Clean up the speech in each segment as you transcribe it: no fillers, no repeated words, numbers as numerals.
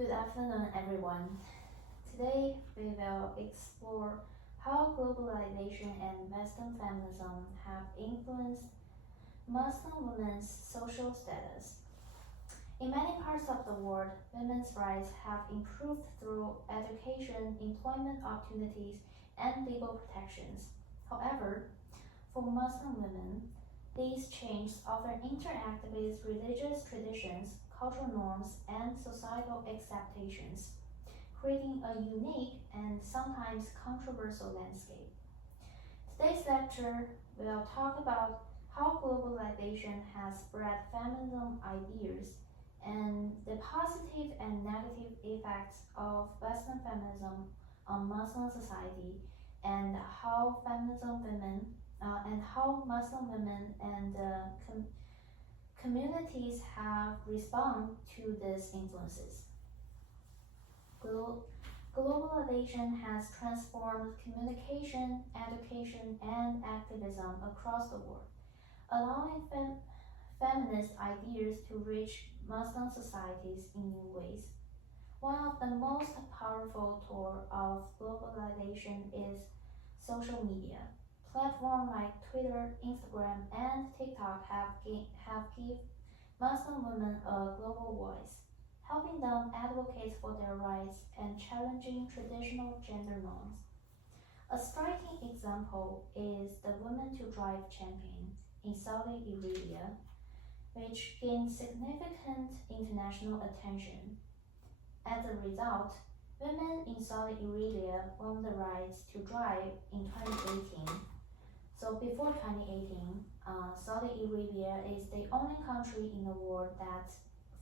Good afternoon, everyone. Today we will explore how globalization and Western feminism have influenced Muslim women's social status. In many parts of the world, women's rights have improved through education, employment opportunities, and legal protections. However, for Muslim women, these changes often interact with religious traditions, cultural norms, and societal expectations, creating a unique and sometimes controversial landscape. Today's lecture will talk about how globalization has spread feminism ideas and the positive and negative effects of Western feminism on Muslim society, and how feminism women and how Muslim women and communities have responded to these influences. Globalization has transformed communication, education, and activism across the world, allowing feminist ideas to reach Muslim societies in new ways. One of the most powerful tools of globalization is social media. Platforms like Twitter, Instagram, and TikTok have given Muslim women a global voice, helping them advocate for their rights and challenging traditional gender norms. A striking example is the Women to Drive campaign in Saudi Arabia, which gained significant international attention. As a result, women in Saudi Arabia won the right to drive in 2018. So before 2018, Saudi Arabia is the only country in the world that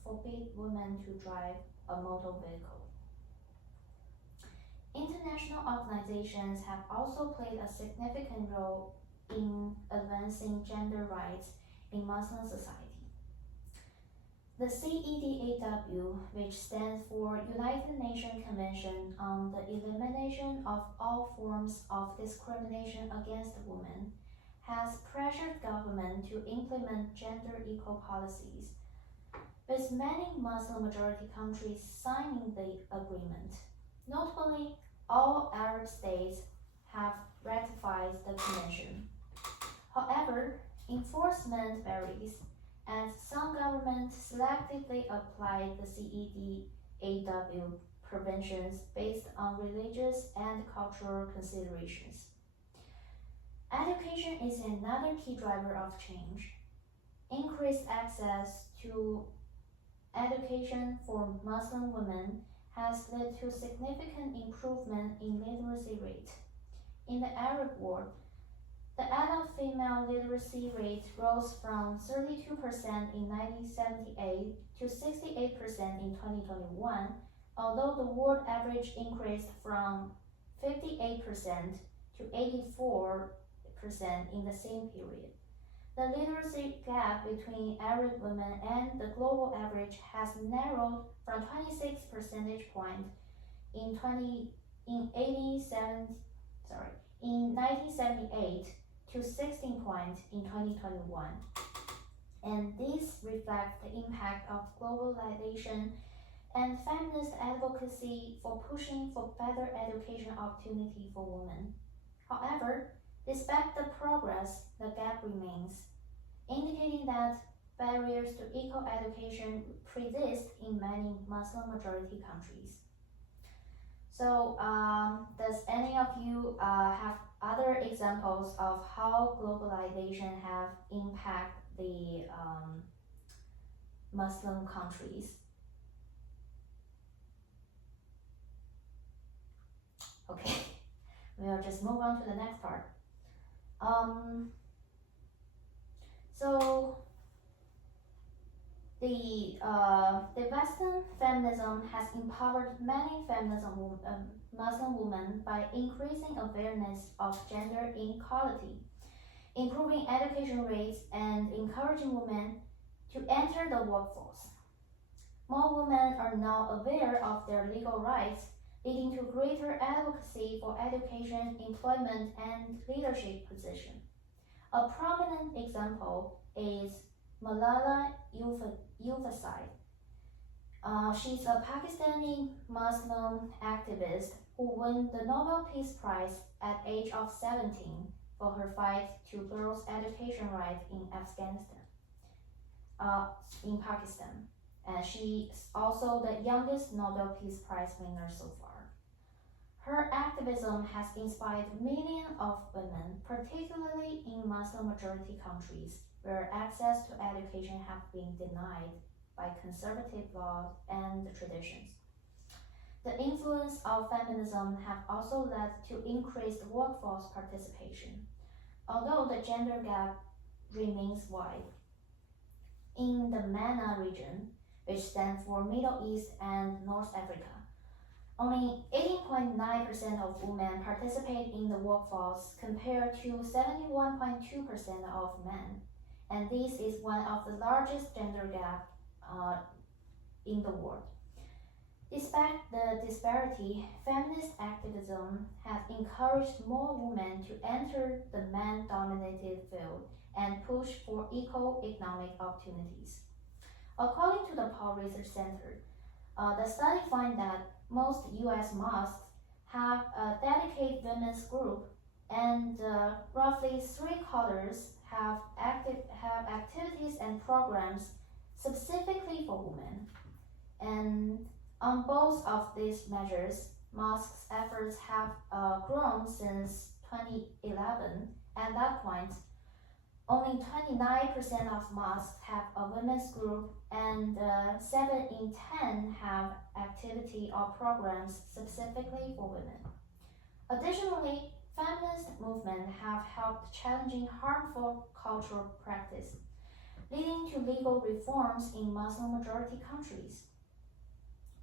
forbid women to drive a motor vehicle. International organizations have also played a significant role in advancing gender rights in Muslim society. The CEDAW, which stands for United Nations Convention on the Elimination of All Forms of Discrimination Against Women, has pressured government to implement gender equal policies, with many Muslim majority countries signing the agreement. Notably, all Arab states have ratified the convention. However, enforcement varies, as some governments selectively apply the CEDAW provisions based on religious and cultural considerations. Education is another key driver of change. Increased access to education for Muslim women has led to significant improvement in literacy rate. In the Arab world, the adult female literacy rate rose from 32% in 1978 to 68% in 2021, although the world average increased from 58% to 84% in the same period. The literacy gap between Arab women and the global average has narrowed from 26 percentage points in 1978 to 16 points in 2021. And this reflects the impact of globalization and feminist advocacy for pushing for better education opportunity for women. However, despite the progress, the gap remains, indicating that barriers to equal education persist in many Muslim majority countries. So, does any of you have other examples of how globalization have impacted the Muslim countries? Okay, we'll just move on to the next part. So the Western feminism has empowered many Muslim women by increasing awareness of gender inequality, improving education rates, and encouraging women to enter the workforce. More women are now aware of their legal rights, leading to greater advocacy for education, employment, and leadership positions. A prominent example is Malala Yousafzai, She's a Pakistani Muslim activist who won the Nobel Peace Prize at age of 17 for her fight to girls' education rights in Pakistan. And she's also the youngest Nobel Peace Prize winner so far. Her activism has inspired millions of women, particularly in Muslim-majority countries, where access to education has been denied by conservative laws and traditions. The influence of feminism has also led to increased workforce participation, although the gender gap remains wide. In the MENA region, which stands for Middle East and North Africa, only 18.9% of women participate in the workforce compared to 71.2% of men, and this is one of the largest gender gaps in the world. Despite the disparity, feminist activism has encouraged more women to enter the man-dominated field and push for equal economic opportunities. According to the Pew Research Center, the study finds that most U.S. mosques have a dedicated women's group, and roughly three-quarters have activities and programs specifically for women. And on both of these measures, mosques' efforts have grown since 2011. At that point, only 29% of mosques have a women's group, and 7 in 10 have activity or programs specifically for women. Additionally, feminist movements have helped challenging harmful cultural practice, leading to legal reforms in Muslim-majority countries.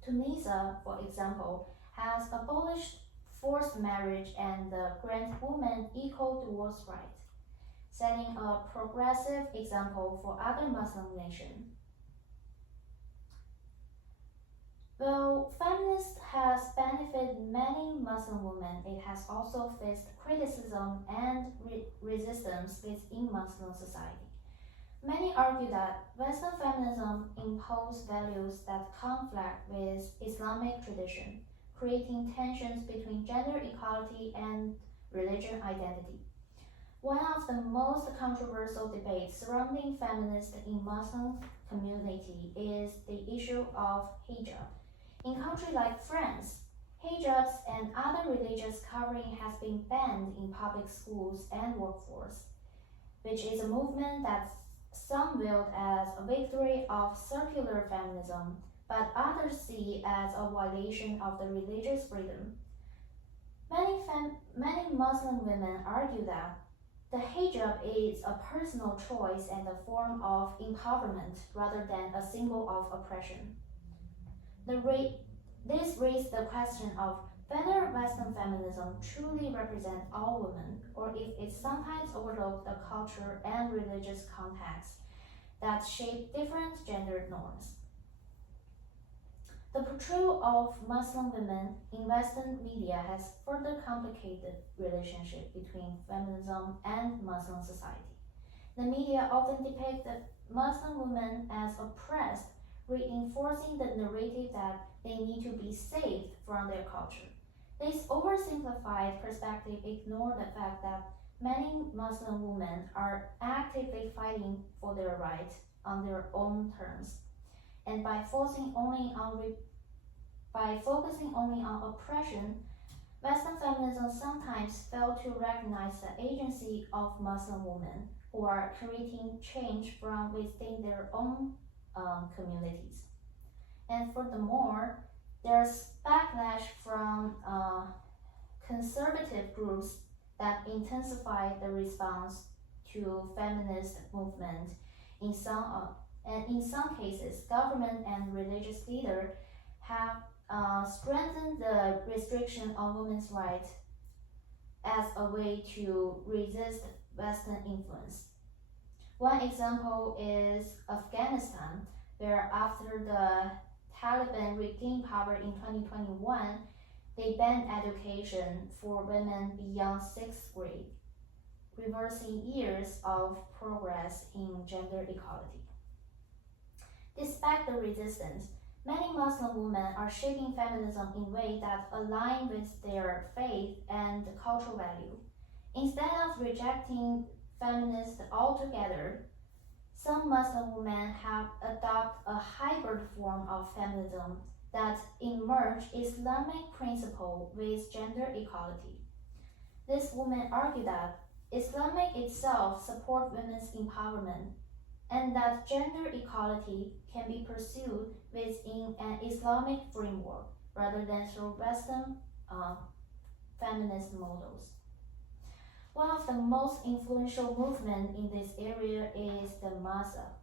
Tunisia, for example, has abolished forced marriage and grant women equal divorce rights, setting a progressive example for other Muslim nations. Though feminism has benefited many Muslim women, it has also faced criticism and resistance within Muslim society. Many argue that Western feminism imposes values that conflict with Islamic tradition, creating tensions between gender equality and religion identity. One of the most controversial debates surrounding feminism in Muslim community is the issue of hijab. In countries like France, hijabs and other religious covering has been banned in public schools and workforce, which is a movement that some viewed as a victory of secular feminism, but others see as a violation of the religious freedom. Many Muslim women argue that the hijab is a personal choice and a form of empowerment rather than a symbol of oppression. This raised the question of whether Western feminism truly represents all women, or if it sometimes overlooks the culture and religious context that shape different gender norms. The portrayal of Muslim women in Western media has further complicated the relationship between feminism and Muslim society. The media often depict the Muslim women as oppressed, reinforcing the narrative that they need to be saved from their culture. This oversimplified perspective ignores the fact that many Muslim women are actively fighting for their rights on their own terms, and by focusing only on oppression, Western feminism sometimes fails to recognize the agency of Muslim women who are creating change from within their own communities. And furthermore, there's backlash from conservative groups that intensify the response to feminist movement. In some cases, government and religious leaders have strengthened the restriction on women's rights as a way to resist Western influence. One example is Afghanistan, where after the Taliban regained power in 2021, they banned education for women beyond 6th grade, reversing years of progress in gender equality. Despite the resistance, Many Muslim women are shaping feminism in ways that align with their faith and cultural value. Instead of rejecting feminism altogether, some Muslim women have adopted a hybrid form of feminism that merge Islamic principle with gender equality. These women argue that Islamic itself supports women's empowerment and that gender equality can be pursued within an Islamic framework rather than through Western feminist models. One of the most influential movements in this area is the Mazhab.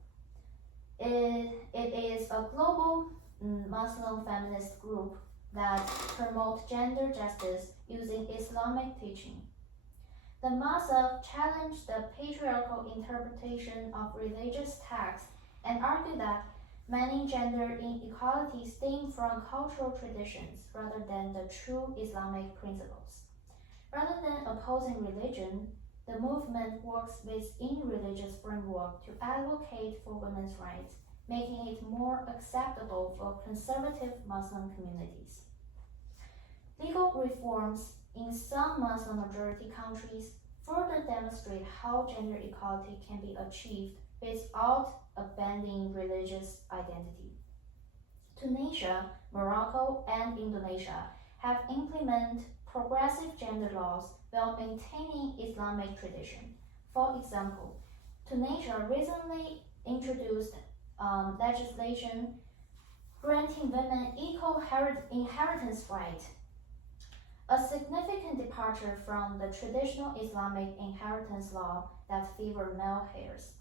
It is a global Muslim feminist group that promotes gender justice using Islamic teaching. The Mazhab challenged the patriarchal interpretation of religious texts and argued that many gender inequalities stem from cultural traditions rather than the true Islamic principles. Rather than opposing religion, the movement works within religious framework to advocate for women's rights, making it more acceptable for conservative Muslim communities. Legal reforms in some Muslim-majority countries further demonstrate how gender equality can be achieved without abandoning religious identity. Tunisia, Morocco, and Indonesia have implemented progressive gender laws while maintaining Islamic tradition. For example, Tunisia recently introduced legislation granting women equal inheritance rights, a significant departure from the traditional Islamic inheritance law that favored male heirs.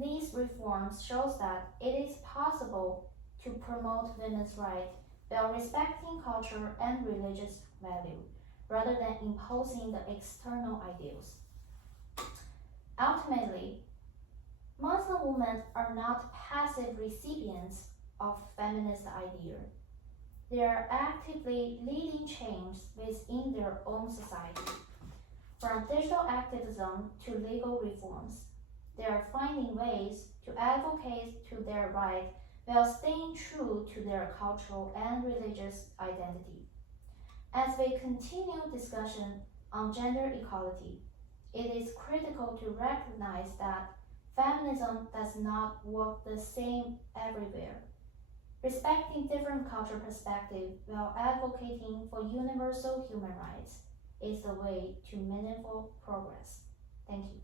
These reforms show that it is possible to promote women's rights while respecting culture and religious value, rather than imposing the external ideals. Ultimately, Muslim women are not passive recipients of feminist ideas. They are actively leading change within their own society. From digital activism to legal reforms, they are finding ways to advocate to their rights while staying true to their cultural and religious identity. As we continue discussion on gender equality, it is critical to recognize that feminism does not work the same everywhere. Respecting different cultural perspectives while advocating for universal human rights is the way to meaningful progress. Thank you.